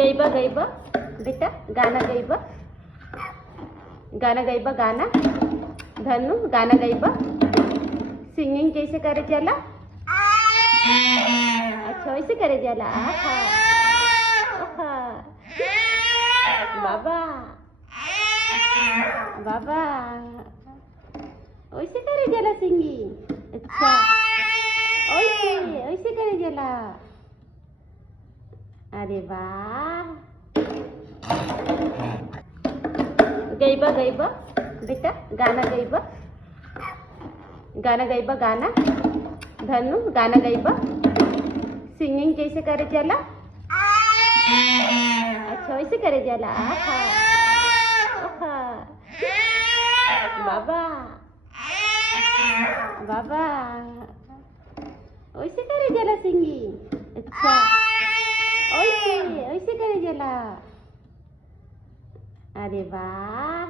गैबा बेटा गाना गैबा गाना धनु गाना गैबा सिंगिंग कैसे करे जाला। अच्छा वैसे करे जाला। आहा आहा बाबा बाबा वैसे करे जाला सिंगिंग। अच्छा वैसे वैसे करे जाला। अरे वाह गैबा बेटा गाना गैबा गाना धनु गाना गैबा सिंगिंग कैसे करे जाला। अच्छा वैसे करे जाला। आहा आहा बाबा बाबा वैसे करे जाला सिंगिंग। अच्छा वैसे वैसे करे जाला। अरे वाह